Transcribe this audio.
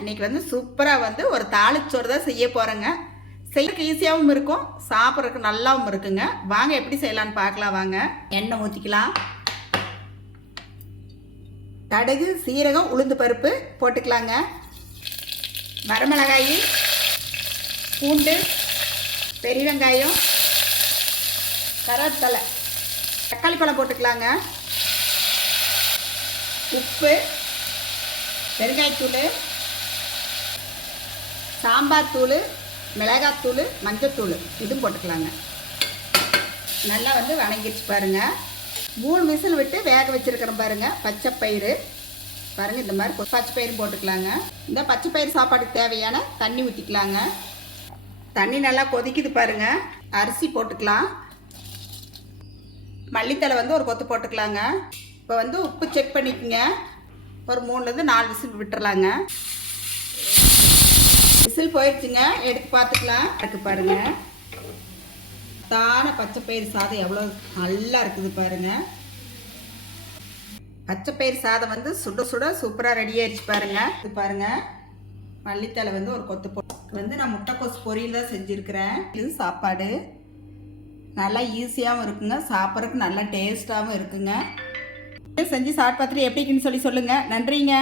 இன்றைக்கி வந்து சூப்பராக வந்து ஒரு தாளிச்சோறு தான் செய்ய போகிறேங்க. செய்யறதுக்கு ஈஸியாகவும் இருக்கும், சாப்பிட்றதுக்கு நல்லாவும் இருக்குங்க. வாங்க எப்படி செய்யலான்னு பார்க்கலாம். வாங்க எண்ணெய் ஊற்றிக்கலாம். கடுகு, சீரகம், உளுந்து பருப்பு போட்டுக்கலாங்க. வரமிளகாய், பூண்டு, பெரிய வெங்காயம், கருவேப்பிலை, தக்காளி பழம் போட்டுக்கலாங்க. உப்பு, பெருங்காயத்தூள், சாம்பார் தூள், மிளகாத்தூள், மஞ்சத்தூள் இதுவும் போட்டுக்கலாங்க. நல்லா வந்து வணங்கிடுச்சு பாருங்கள். 3 விசில் விட்டு வேக வச்சுருக்கிறேன் பாருங்கள். பச்சை பயிறு பாருங்கள், இந்த மாதிரி பச்சை பயிரும் போட்டுக்கலாங்க. இந்த பச்சை பயிறு சாப்பாட்டுக்கு தேவையான தண்ணி ஊற்றிக்கலாங்க. தண்ணி நல்லா கொதிக்குது பாருங்கள். அரிசி போட்டுக்கலாம். மல்லித்தலை வந்து ஒரு கொத்து போட்டுக்கலாங்க. இப்போ வந்து உப்பு செக் பண்ணிக்கோங்க. ஒரு 3லேருந்து 4 விசில் விட்டுறலாங்க. விசில் போயிடுச்சுங்க, எடுத்து பார்த்துக்கலாம். இருக்கு பாருங்கள், தான பச்சை பயிறு சாதம் எவ்வளோ நல்லா இருக்குது பாருங்கள். பச்சை பயிறு சாதம் வந்து சுட சுட சூப்பராக ரெடி ஆயிடுச்சு பாருங்கள். இது பாருங்கள், மல்லித்தலை வந்து ஒரு கொத்து போட்டு வந்து நான் முட்டைக்கோஸ் பொரியல் தான் செஞ்சுருக்கிறேன். இது சாப்பாடு நல்லா ஈஸியாகவும் இருக்குங்க, சாப்பிட்றதுக்கு நல்லா டேஸ்ட்டாகவும் இருக்குங்க. செஞ்சு சாப்பிட்டு பார்த்துட்டு எப்படி இருக்குன்னு சொல்லுங்கள். நன்றிங்க.